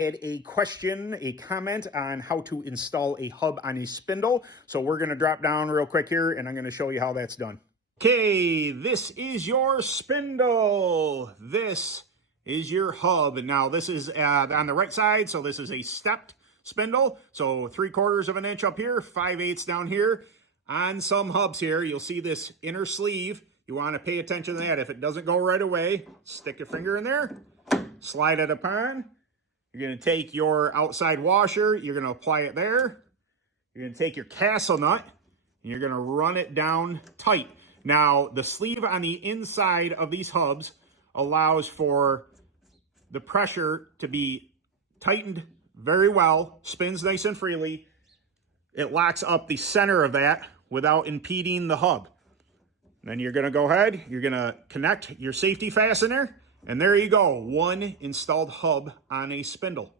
Had a question, a comment on how to install a hub on a spindle. So we're going to drop down real quick here and I'm going to show you how that's done. Okay, this is your spindle. This is your hub. Now this is on the right side, so this is a stepped spindle. So 3/4 of an inch up here, 5/8 down here. On some hubs here, you'll see this inner sleeve. You want to pay attention to that. If it doesn't go right away, stick your finger in there, slide it upon. You're going to take your outside washer, you're going to apply it there. You're going to take your castle nut, and you're going to run it down tight. Now, the sleeve on the inside of these hubs allows for the pressure to be tightened very well, spins nice and freely. It locks up the center of that without impeding the hub. Then you're going to go ahead, you're going to connect your safety fastener, and there you go, one installed hub on a spindle.